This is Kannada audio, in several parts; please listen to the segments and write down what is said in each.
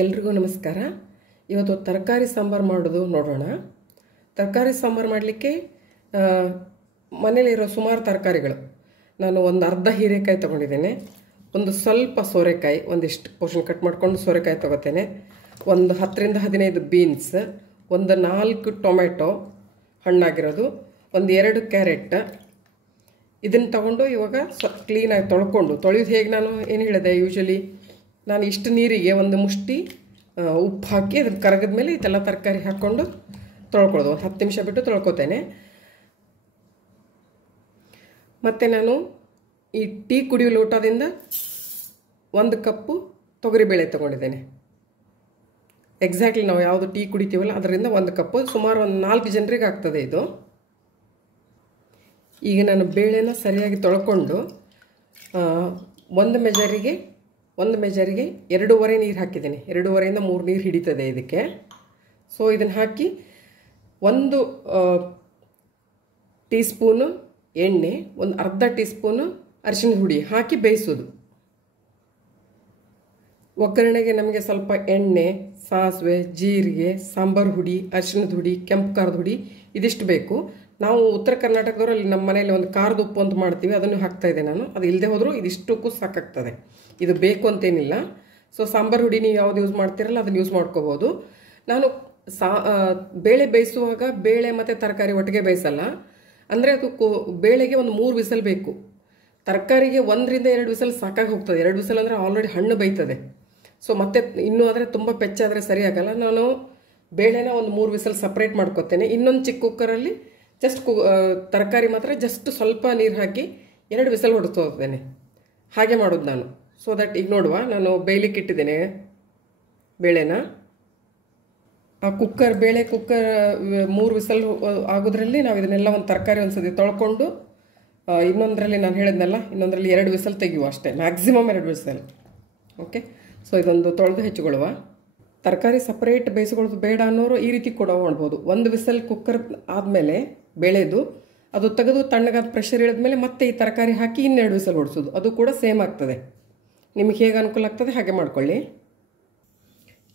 ಎಲ್ರಿಗೂ ನಮಸ್ಕಾರ. ಇವತ್ತು ತರಕಾರಿ ಸಾಂಬಾರು ಮಾಡೋದು ನೋಡೋಣ. ತರಕಾರಿ ಸಾಂಬಾರು ಮಾಡಲಿಕ್ಕೆ ಮನೇಲಿರೋ ಸುಮಾರು ತರಕಾರಿಗಳು. ನಾನು ಒಂದು ಅರ್ಧ ಹೀರೆಕಾಯಿ ತೊಗೊಂಡಿದ್ದೇನೆ, ಒಂದು ಸ್ವಲ್ಪ ಸೋರೆಕಾಯಿ, ಒಂದಿಷ್ಟು ಪೋರ್ಷನ್ ಕಟ್ ಮಾಡಿಕೊಂಡು ಸೋರೆಕಾಯಿ ತೊಗೋತೇನೆ, ಒಂದು 10ರಿಂದ 15 ಬೀನ್ಸ್, ಒಂದು 4 ಟೊಮೆಟೊ ಹಣ್ಣಾಗಿರೋದು, ಒಂದು 2 ಕ್ಯಾರೆಟ್. ಇದನ್ನು ತಗೊಂಡು ಇವಾಗ ಕ್ಲೀನಾಗಿ ತೊಳೆಯೋದು ಹೇಗೆ ನಾನು ಏನು ಹೇಳಿದೆ, ಯೂಶ್ವಲಿ ನಾನು ಇಷ್ಟು ನೀರಿಗೆ ಒಂದು ಮುಷ್ಟಿ ಉಪ್ಪು ಹಾಕಿ ಅದನ್ನು ಕರಗಿದ ಮೇಲೆ ಇದೆಲ್ಲ ತರಕಾರಿ ಹಾಕ್ಕೊಂಡು ತೊಳ್ಕೊಳ್ಳೋದು. 10 ನಿಮಿಷ ಬಿಟ್ಟು ತೊಳ್ಕೊತೇನೆ. ಮತ್ತು ನಾನು ಈ ಟೀ ಕುಡಿಯೋ ಲೋಟದಿಂದ 1 ಕಪ್ಪು ತೊಗರಿಬೇಳೆ ತೊಗೊಂಡಿದ್ದೇನೆ. ಎಕ್ಸಾಕ್ಟ್ಲಿ ನಾವು ಯಾವುದು ಟೀ ಕುಡಿತೀವಲ್ಲ ಅದರಿಂದ 1 ಕಪ್ಪು, ಸುಮಾರು ಒಂದು 4 ಜನರಿಗೆ ಆಗ್ತದೆ ಇದು. ಈಗ ನಾನು ಬೇಳೆನ ಸರಿಯಾಗಿ ತೊಳ್ಕೊಂಡು ಒಂದು ಮೆಜರಿಗೆ 2.5 ನೀರು ಹಾಕಿದ್ದೇನೆ. 2.5ರಿಂದ 3 ನೀರು ಹಿಡಿತದೆ ಇದಕ್ಕೆ. ಸೊ ಇದನ್ನು ಹಾಕಿ 1 ಟೀ ಸ್ಪೂನು ಎಣ್ಣೆ, ಒಂದು ಅರ್ಧ ಟೀ ಸ್ಪೂನು ಅರಿಶಿಣದ ಹುಡಿ ಹಾಕಿ ಬೇಯಿಸೋದು. ಒಗ್ಗರಣೆಗೆ ನಮಗೆ ಸ್ವಲ್ಪ ಎಣ್ಣೆ, ಸಾಸಿವೆ, ಜೀರಿಗೆ, ಸಾಂಬಾರು ಹುಡಿ, ಅರಿಶಿಣದ ಹುಡಿ, ಕೆಂಪು ಖಾರದ ಹುಡಿ ಇದಿಷ್ಟು ಬೇಕು. ನಾವು ಉತ್ತರ ಕರ್ನಾಟಕದವರು ಅಲ್ಲಿ ನಮ್ಮ ಮನೆಯಲ್ಲಿ ಒಂದು ಖಾರದ ಉಪ್ಪು ಅಂತ ಮಾಡ್ತೀವಿ, ಅದನ್ನು ಹಾಕ್ತಾಯಿದ್ದೆ ನಾನು. ಅದು ಇಲ್ಲದೆ ಹೋದರೂ ಇದಿಷ್ಟಕ್ಕೂ ಸಾಕಾಗ್ತದೆ, ಇದು ಬೇಕು ಅಂತೇನಿಲ್ಲ. ಸೊ ಸಾಂಬಾರು ಹುಡಿ ನೀವು ಯಾವ್ದು ಯೂಸ್ ಮಾಡ್ತೀರಲ್ಲ ಅದನ್ನು ಯೂಸ್ ಮಾಡ್ಕೋಬೋದು. ನಾನು ಬೇಳೆ ಬೇಯಿಸುವಾಗ ಬೇಳೆ ಮತ್ತು ತರಕಾರಿ ಒಟ್ಟಿಗೆ ಬೇಯಿಸಲ್ಲ. ಅಂದರೆ ಅದು ಬೇಳೆಗೆ ಒಂದು 3 ವಿಸಲ್ ಬೇಕು, ತರಕಾರಿಗೆ 1ರಿಂದ 2 ವಿಸಲ್ ಸಾಕಾಗಿ ಹೋಗ್ತದೆ. 2 ವಿಸಲ್ ಅಂದರೆ ಆಲ್ರೆಡಿ ಹಣ್ಣು ಬೇಯ್ತದೆ. ಸೊ ಮತ್ತೆ ಇನ್ನೂ ಆದರೆ ತುಂಬ ಪೆಚ್ಚಾದರೆ ಸರಿ ಆಗಲ್ಲ. ನಾನು ಬೇಳೆನ ಒಂದು 3 ವಿಸಲ್ ಸಪ್ರೇಟ್ ಮಾಡ್ಕೊತೇನೆ. ಇನ್ನೊಂದು ಚಿಕ್ಕ ಕುಕ್ಕರಲ್ಲಿ ಜಸ್ಟ್ ತರಕಾರಿ ಮಾತ್ರ ಜಸ್ಟ್ ಸ್ವಲ್ಪ ನೀರು ಹಾಕಿ 2 ವಿಸಲ್ ಹೊಡೆಸೋದೇನೆ. ಹಾಗೆ ಮಾಡೋದು ನಾನು. ಸೊ ದಟ್ ಈಗ ನೋಡುವ, ನಾನು ಬೇಯಲಿಕ್ಕೆ ಇಟ್ಟಿದ್ದೇನೆ ಬೇಳೆನ. ಆ ಕುಕ್ಕರ್ 3 ವಿಸಲ್ ಆಗೋದ್ರಲ್ಲಿ ನಾವು ಇದನ್ನೆಲ್ಲ ಒಂದು ತರಕಾರಿ ಒಂದ್ಸತಿ ತೊಳ್ಕೊಂಡು ಇನ್ನೊಂದರಲ್ಲಿ ನಾನು ಹೇಳಿದ್ನಲ್ಲ, ಇನ್ನೊಂದರಲ್ಲಿ 2 ವಿಸಲ್ ತೆಗೆಯುವ ಅಷ್ಟೇ, ಮ್ಯಾಕ್ಸಿಮಮ್ 2 ವಿಸಲ್. ಓಕೆ, ಸೊ ಇದೊಂದು ತೊಳೆದು ಹೆಚ್ಚಿಕೊಳ್ಳುವ. ತರಕಾರಿ ಸಪ್ರೇಟ್ ಬೇಯಿಸ್ಕೊಳ್ಳೋದು ಬೇಡ ಅನ್ನೋರು ಈ ರೀತಿ ಕೂಡ ಮಾಡ್ಬೋದು. 1 ವಿಸಲ್ ಕುಕ್ಕರ್ ಆದಮೇಲೆ ಬೇಳೆದು ಅದು ತೆಗೆದು ತಣ್ಣಗಾದ ಪ್ರೆಷರ್ ಇಳಿದ್ಮೇಲೆ ಮತ್ತೆ ಈ ತರಕಾರಿ ಹಾಕಿ 2 ವಿಸಲ್ ಹೊಡಿಸೋದು. ಅದು ಕೂಡ ಸೇಮ್ ಆಗ್ತದೆ. ನಿಮಗೆ ಹೇಗೆ ಅನುಕೂಲ ಆಗ್ತದೆ ಹಾಗೆ ಮಾಡ್ಕೊಳ್ಳಿ.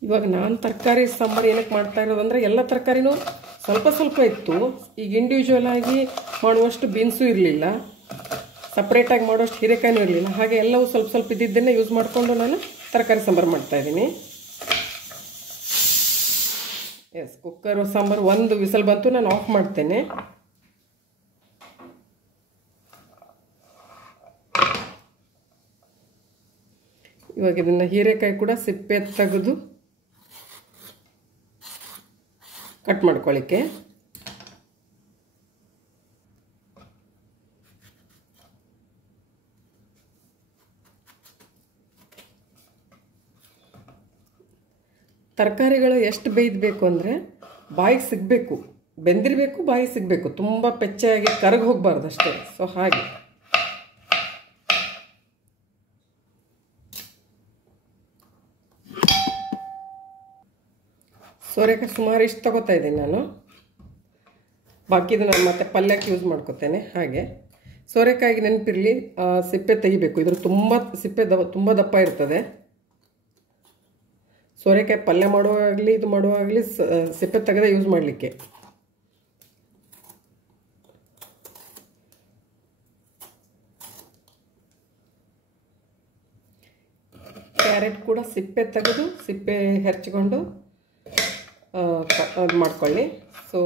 ಇವಾಗ ನಾನು ತರಕಾರಿ ಸಾಂಬಾರು ಏನಕ್ಕೆ ಮಾಡ್ತಾ ಇರೋದಂದರೆ, ಎಲ್ಲ ತರಕಾರಿನೂ ಸ್ವಲ್ಪ ಇತ್ತು. ಈಗ ಇಂಡಿವಿಜುವಲ್ ಆಗಿ ಮಾಡುವಷ್ಟು ಬೀನ್ಸು ಇರಲಿಲ್ಲ, ಸಪ್ರೇಟಾಗಿ ಮಾಡುವಷ್ಟು ಹೀರೆಕಾಯಿನೂ ಇರಲಿಲ್ಲ. ಹಾಗೆ ಎಲ್ಲವೂ ಸ್ವಲ್ಪ ಇದ್ದಿದ್ದನ್ನೇ ಯೂಸ್ ಮಾಡಿಕೊಂಡು ನಾನು ತರಕಾರಿ ಸಾಂಬಾರು ಮಾಡ್ತಾಯಿದ್ದೀನಿ. ಎಸ್, ಕುಕ್ಕರ್ ಸಾಂಬಾರು 1 ವಿಸಲ್ ಬಂತು, ನಾನು ಆಫ್ ಮಾಡ್ತೇನೆ. ಇವಾಗ ಇದನ್ನು ಹೀರೆಕಾಯಿ ಕೂಡ ಸಿಪ್ಪೆ ತೆಗೆದು ಕಟ್ ಮಾಡ್ಕೊಳ್ಳಿಕ್ಕೆ. ತರಕಾರಿಗಳು ಎಷ್ಟು ಬೇಯ್ದಬೇಕು ಅಂದರೆ ಬಾಯಿಗೆ ಸಿಗಬೇಕು, ಬೆಂದಿರಬೇಕು, ಬಾಯಿಗೆ ಸಿಗಬೇಕು, ತುಂಬ ಪೆಚ್ಚಾಗಿ ಕರಗಿ ಹೋಗಬಾರ್ದು ಅಷ್ಟೇ. ಸೊ ಹಾಗೆ ಸೋರೆಕಾಯಿ ಸುಮಾರು ಇಷ್ಟು ತಗೋತಾ ಇದ್ದೀನಿ ನಾನು. ಬಾಕಿದು ನಾನು ಮತ್ತೆ ಪಲ್ಯಕ್ಕೆ ಯೂಸ್ ಮಾಡ್ಕೋತೇನೆ. ಹಾಗೆ ಸೋರೆಕಾಯಿಗೆ ನೆನಪಿರಲಿ, ಸಿಪ್ಪೆ ತೆಗಿಬೇಕು. ಇದ್ರ ಸಿಪ್ಪೆ ತುಂಬ ದಪ್ಪ ಇರ್ತದೆ. ಸೋರೆಕಾಯಿ ಪಲ್ಯ ಮಾಡುವಾಗಲಿ ಇದು ಮಾಡುವಾಗಲಿ ಸಿಪ್ಪೆ ತೆಗೆದೇ ಯೂಸ್ ಮಾಡಲಿಕ್ಕೆ. ಕ್ಯಾರೆಟ್ ಕೂಡ ಸಿಪ್ಪೆ ತೆಗೆದು ಸಿಪ್ಪೆ ಹೆರ್ಚಿಕೊಂಡು ಅದು ಮಾಡ್ಕೊಳ್ಳಿ. ಸೊ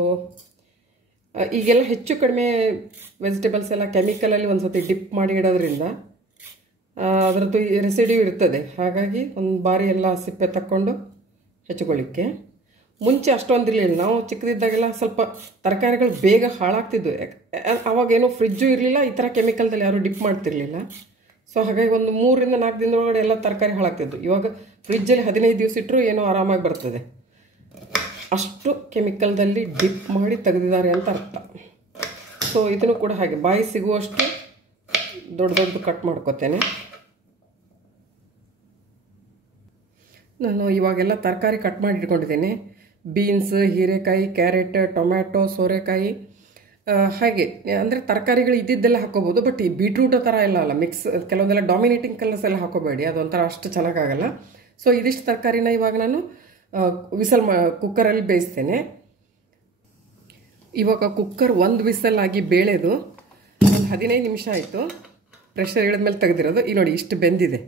ಈಗೆಲ್ಲ ಹೆಚ್ಚು ಕಡಿಮೆ ವೆಜಿಟೇಬಲ್ಸ್ ಎಲ್ಲ ಕೆಮಿಕಲಲ್ಲಿ ಒಂದು ಸತಿ ಡಿಪ್ ಮಾಡಿ ಇಡೋದ್ರಿಂದ ಅದರದ್ದು ರೆಸಿಡ್ಯೂ ಇರ್ತದೆ. ಹಾಗಾಗಿ ಒಂದು ಬಾರಿ ಎಲ್ಲ ಸಿಪ್ಪೆ ತಕ್ಕೊಂಡು ಹೆಚ್ಚಿಕೊಳ್ಳಿಕ್ಕೆ. ಮುಂಚೆ ಅಷ್ಟೊಂದಿರಲಿಲ್ಲ, ನಾವು ಚಿಕ್ಕದಿದ್ದಾಗೆಲ್ಲ ಸ್ವಲ್ಪ ತರಕಾರಿಗಳು ಬೇಗ ಹಾಳಾಗ್ತಿದ್ವು. ಅವಾಗೇನೋ ಫ್ರಿಜ್ಜು ಇರಲಿಲ್ಲ, ಈ ಥರ ಕೆಮಿಕಲ್ದಲ್ಲಿ ಯಾರೂ ಡಿಪ್ ಮಾಡ್ತಿರ್ಲಿಲ್ಲ. ಸೊ ಹಾಗಾಗಿ ಒಂದು 3ರಿಂದ 4 ದಿನದೊಳಗಡೆ ಎಲ್ಲ ತರಕಾರಿ ಹಾಳಾಗ್ತಿದ್ವು. ಇವಾಗ ಫ್ರಿಜ್ಜಲ್ಲಿ 15 ದಿವಸ ಇಟ್ಟರು ಏನೋ ಆರಾಮಾಗಿ ಬರ್ತದೆ. ಅಷ್ಟು ಕೆಮಿಕಲ್ದಲ್ಲಿ ಡಿಪ್ ಮಾಡಿ ತೆಗೆದಿದ್ದಾರೆ ಅಂತ ಅರ್ಥ. ಸೊ ಇದನ್ನು ಕೂಡ ಹಾಗೆ ಬಾಯಿ ಸಿಗುವಷ್ಟು ದೊಡ್ಡ ಕಟ್ ಮಾಡ್ಕೊತೇನೆ. ನಾನು ಇವಾಗೆಲ್ಲ ತರಕಾರಿ ಕಟ್ ಮಾಡಿ ಇಟ್ಕೊಂಡಿದ್ದೇನೆ. ಬೀನ್ಸ್, ಹೀರೆಕಾಯಿ, ಕ್ಯಾರೆಟ್, ಟೊಮ್ಯಾಟೊ, ಸೋರೆಕಾಯಿ, ಹಾಗೆ ಅಂದರೆ ತರಕಾರಿಗಳು ಇದ್ದಿದ್ದೆಲ್ಲ ಹಾಕೋಬೋದು. ಬಟ್ ಈ ಬೀಟ್ರೂಟ್ ಥರ ಎಲ್ಲ ಅಲ್ಲ, ಮಿಕ್ಸ್ ಕೆಲವೊಂದೆಲ್ಲ ಡಾಮಿನೇಟಿಂಗ್ ಕಲರ್ಸ್ ಎಲ್ಲ ಹಾಕೋಬೇಡಿ, ಅದೊಂಥರ ಅಷ್ಟು ಚೆನ್ನಾಗಾಗಲ್ಲ. ಸೊ ಇದಿಷ್ಟು ತರಕಾರಿನ ಇವಾಗ ನಾನು ಕುಕ್ಕರಲ್ಲಿ ಬೇಯಿಸ್ತೇನೆ. ಇವಾಗ ಕುಕ್ಕರ್ ಒಂದು ವಿಸಲ್ ಆಗಿ ಬೇಳೆದು ಒಂದು 15 ನಿಮಿಷ ಆಯಿತು. ಪ್ರೆಷರ್ ಇಳಿದ್ಮೇಲೆ ತೆಗೆದಿರೋದು. ಈ ನೋಡಿ ಇಷ್ಟು ಬೆಂದಿದೆ.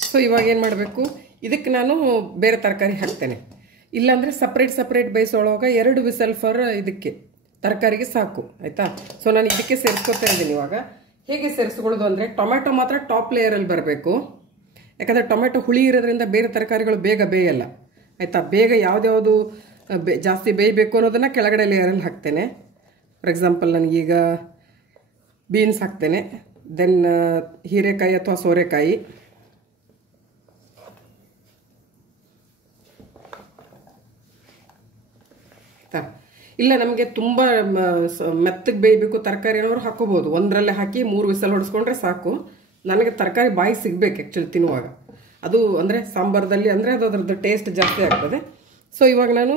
ಸೊ ಇವಾಗ ಏನು ಮಾಡಬೇಕು, ಇದಕ್ಕೆ ನಾನು ಬೇರೆ ತರಕಾರಿ ಹಾಕ್ತೇನೆ. ಇಲ್ಲಾಂದರೆ ಸಪ್ರೇಟ್ ಬೇಯಿಸೋಳವಾಗ 2 ವಿಸಲ್ ಫಾರ್ ಇದಕ್ಕೆ ತರಕಾರಿಗೆ ಸಾಕು, ಆಯಿತಾ. ಸೊ ನಾನು ಇದಕ್ಕೆ ಸೇರಿಸ್ಕೊತಾ ಇದ್ದೀನಿ. ಇವಾಗ ಹೇಗೆ ಸೇರಿಸ್ಕೊಳ್ಳೋದು ಅಂದರೆ ಟೊಮ್ಯಾಟೊ ಮಾತ್ರ ಟಾಪ್ ಲೇಯರಲ್ಲಿ ಬರಬೇಕು. ಯಾಕಂದರೆ ಟೊಮೆಟೊ ಹುಳಿ ಇರೋದ್ರಿಂದ ಬೇರೆ ತರಕಾರಿಗಳು ಬೇಗ ಬೇಯಲ್ಲ, ಆಯಿತಾ. ಬೇಗ ಯಾವ್ದ್ಯಾವುದು ಜಾಸ್ತಿ ಬೇಯಬೇಕು ಅನ್ನೋದನ್ನು ಕೆಳಗಡೆ ಲೇಯರಲ್ಲಿ ಹಾಕ್ತೇನೆ. ಫಾರ್ ಎಕ್ಸಾಂಪಲ್ ನನಗೀಗ ಬೀನ್ಸ್ ಹಾಕ್ತೇನೆ, ದೆನ್ ಹೀರೆಕಾಯಿ ಅಥವಾ ಸೋರೆಕಾಯಿ, ಆಯಿತಾ. ಇಲ್ಲ ನಮಗೆ ತುಂಬ ಮೆತ್ತಗೆ ಬೇಯಬೇಕು ತರಕಾರಿ ಅನ್ನೋರು ಹಾಕೋಬೋದು. ಒಂದರಲ್ಲೇ ಹಾಕಿ 3 ವಿಸಲ್ ಹೊಡಿಸ್ಕೊಂಡ್ರೆ ಸಾಕು. ನನಗೆ ತರಕಾರಿ ಬಾಯಿ ಸಿಗಬೇಕು ಆ್ಯಕ್ಚುಲಿ ತಿನ್ನುವಾಗ. ಅದು ಅಂದರೆ ಸಾಂಬಾರದಲ್ಲಿ ಅಂದರೆ ಅದು ಅದರದ್ದು ಟೇಸ್ಟ್ ಜಾಸ್ತಿ ಆಗ್ತದೆ. ಸೊ ಇವಾಗ ನಾನು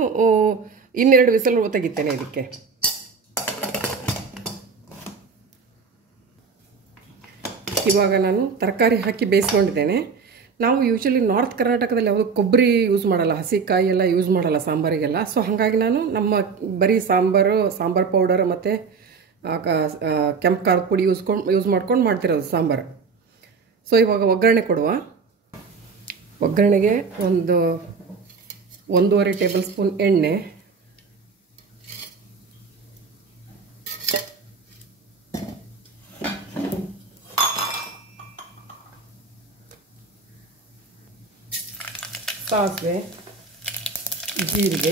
2 ವಿಸಲ್ ತೆಗಿತೇನೆ ಇದಕ್ಕೆ. ಇವಾಗ ನಾನು ತರಕಾರಿ ಹಾಕಿ ಬೇಯಿಸ್ಕೊಂಡಿದ್ದೇನೆ. ನಾವು ಯೂಶಲಿ ನಾರ್ತ್ ಕರ್ನಾಟಕದಲ್ಲಿ ಯಾವುದು ಕೊಬ್ಬರಿ ಯೂಸ್ ಮಾಡಲ್ಲ, ಹಸಿಕಾಯಿ ಎಲ್ಲ ಯೂಸ್ ಮಾಡಲ್ಲ ಸಾಂಬಾರಿಗೆಲ್ಲ. ಸೊ ಹಾಗಾಗಿ ನಾನು ನಮ್ಮ ಬರೀ ಸಾಂಬಾರು ಪೌಡರ್ ಮತ್ತು ಕೆಂಪು ಖಾರದ ಪುಡಿ ಯೂಸ್ ಮಾಡ್ಕೊಂಡು ಮಾಡ್ತಿರೋದು ಸಾಂಬಾರು. ಸೊ ಇವಾಗ ಒಗ್ಗರಣೆ ಕೊಡುವ. ಒಗ್ಗರಣೆಗೆ 1.5 ಟೇಬಲ್ ಸ್ಪೂನ್ ಎಣ್ಣೆ, ಸಾಸಿವೆ, ಜೀರಿಗೆ,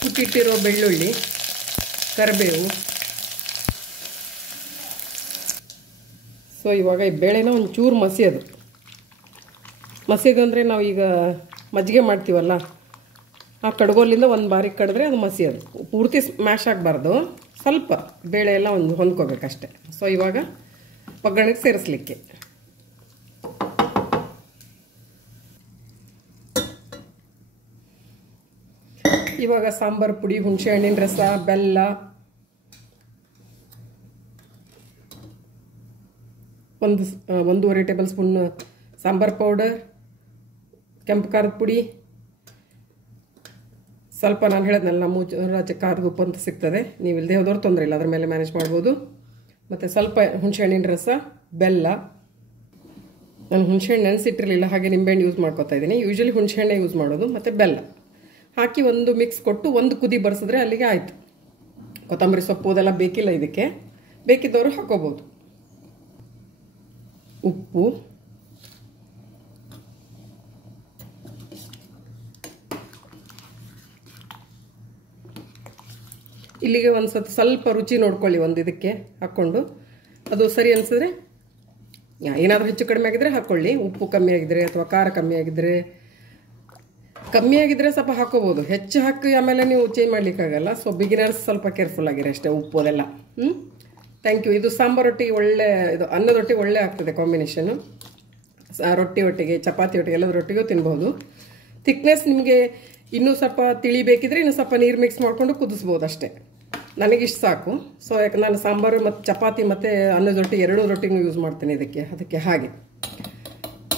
ಕುಟ್ಟಿಟ್ಟಿರೋ ಬೆಳ್ಳುಳ್ಳಿ, ಕರಿಬೇವು. ಸೊ ಇವಾಗ ಈ ಬೇಳೆನ ಒಂಚೂರು ಮಸಿಯೋದು ಅಂದರೆ ನಾವೀಗ ಮಜ್ಜಿಗೆ ಮಾಡ್ತೀವಲ್ಲ, ಆ ಕಡ್ಗೋಲಿಂದ ಒಂದು ಬಾರಿ ಕಡಿದ್ರೆ ಅದು ಮಸಿಯೋದು. ಪೂರ್ತಿ ಸ್ಮ್ಯಾಶ್ ಆಗಬಾರ್ದು, ಸ್ವಲ್ಪ ಬೇಳೆ ಎಲ್ಲ ಹೊಂದ್ಕೋಬೇಕಷ್ಟೆ. ಸೊ ಇವಾಗ ಒಗ್ಗರಣೆಗೆ ಸೇರಿಸ್ಲಿಕ್ಕೆ ಇವಾಗ ಸಾಂಬಾರು ಪುಡಿ, ಹುಣಸೆ ಹಣ್ಣಿನ ರಸ, ಬೆಲ್ಲ, ಒಂದೂವರೆ ಟೇಬಲ್ ಸ್ಪೂನ್ ಸಾಂಬಾರು ಪೌಡರ್, ಕೆಂಪು ಖಾರದ ಪುಡಿ, ಸ್ವಲ್ಪ ನಾನು ಹೇಳಿದ್ನಲ್ಲ ರಾಜ್ಯ ಖಾರದ ಉಪ್ಪು ಅಂತ ಸಿಗ್ತದೆ, ನೀವು ಇಲ್ಲದೆ ಹೋದವ್ರು ತೊಂದರೆ ಇಲ್ಲ, ಅದ್ರ ಮೇಲೆ ಮ್ಯಾನೇಜ್ ಮಾಡ್ಬೋದು. ಮತ್ತು ಸ್ವಲ್ಪ ಹುಣಸೆ ಹಣ್ಣಿನ ರಸ, ಬೆಲ್ಲ. ನಾನು ಹುಣಸೆ ಹಣ್ಣು ನೆನೆಸಿಟ್ಟಿರಲಿಲ್ಲ, ಹಾಗೆ ನಿಂಬೆಹಣ್ಣು ಯೂಸ್ ಮಾಡ್ಕೊತಾ ಇದ್ದೀನಿ. ಯೂಶಲಿ ಹುಣಸೆ ಹಣ್ಣೆ ಯೂಸ್ ಮಾಡೋದು. ಮತ್ತು ಬೆಲ್ಲ ಹಾಕಿ ಒಂದು ಮಿಕ್ಸ್ ಕೊಟ್ಟು ಒಂದು ಕುದಿ ಬರ್ಸಿದ್ರೆ ಅಲ್ಲಿಗೆ ಆಯಿತು. ಕೊತ್ತಂಬರಿ ಸೊಪ್ಪು ಅದೆಲ್ಲ ಬೇಕಿಲ್ಲ ಇದಕ್ಕೆ, ಬೇಕಿದ್ದವರು ಹಾಕೋಬೋದು. ಉಪ್ಪು, ಇಲ್ಲಿಗೆ ಒಂದು ಸ್ವಲ್ಪ ರುಚಿ ನೋಡ್ಕೊಳ್ಳಿ ಒಂದು ಇದಕ್ಕೆ ಹಾಕ್ಕೊಂಡು. ಅದು ಸರಿ ಅನಿಸಿದ್ರೆ ಏನಾದರೂ ಹೆಚ್ಚು ಕಡಿಮೆ ಆಗಿದ್ರೆ ಹಾಕ್ಕೊಳ್ಳಿ. ಉಪ್ಪು ಕಮ್ಮಿ ಆಗಿದ್ರೆ ಅಥವಾ ಖಾರ ಕಮ್ಮಿ ಆಗಿದ್ರೆ ಸ್ವಲ್ಪ ಹಾಕೋಬೋದು. ಹೆಚ್ಚು ಹಾಕಿ ಆಮೇಲೆ ನೀವು ಚೇಂಜ್ ಮಾಡಲಿಕ್ಕಾಗಲ್ಲ. ಸೊ ಬಿಗಿನರ್ಸ್ ಸ್ವಲ್ಪ ಕೇರ್ಫುಲ್ ಆಗಿರಿ ಅಷ್ಟೇ, ಉಪ್ಪು ಅದೆಲ್ಲ. Thank you. ಇದು ಸಾಂಬಾರು ರೊಟ್ಟಿಗೆ ಇದು ಅನ್ನದೊಟ್ಟಿಗೆ ಒಳ್ಳೆ ಆಗ್ತದೆ ಕಾಂಬಿನೇಷನು. ರೊಟ್ಟಿ ಒಟ್ಟಿಗೆ, ಚಪಾತಿ ಒಟ್ಟಿಗೆ, ಎಲ್ಲದ ರೊಟ್ಟಿಗೂ ತಿನ್ಬೋದು. ಥಿಕ್ನೆಸ್ ನಿಮಗೆ ಇನ್ನೂ ಸ್ವಲ್ಪ ತಿಳಿಬೇಕಿದ್ರೆ ಇನ್ನೂ ಸ್ವಲ್ಪ ನೀರು ಮಿಕ್ಸ್ ಮಾಡಿಕೊಂಡು ಕುದಿಸ್ಬೋದು ಅಷ್ಟೇ. ನನಗಿಷ್ಟು ಸಾಕು. ಸೊ ಯಾಕೆ ನಾನು ಸಾಂಬಾರು ಮತ್ತು ಚಪಾತಿ ಮತ್ತು ಅನ್ನದ ರೊಟ್ಟಿ 2 ರೊಟ್ಟಿನೂ ಯೂಸ್ ಮಾಡ್ತೇನೆ ಅದಕ್ಕೆ ಹಾಗೆ.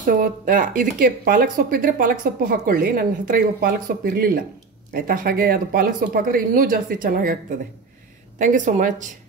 ಸೊ ಇದಕ್ಕೆ ಪಾಲಕ್ ಸೊಪ್ಪಿದ್ರೆ ಪಾಲಕ್ ಸೊಪ್ಪು ಹಾಕ್ಕೊಳ್ಳಿ. ನನ್ನ ಹತ್ರ ಇವಾಗ ಪಾಲಕ್ ಸೊಪ್ಪು ಇರಲಿಲ್ಲ, ಆಯಿತಾ. ಹಾಗೆ ಅದು ಪಾಲಕ್ ಸೊಪ್ಪು ಹಾಕಿದ್ರೆ ಇನ್ನೂ ಜಾಸ್ತಿ ಚೆನ್ನಾಗಿ ಆಗ್ತದೆ. Thank you so much.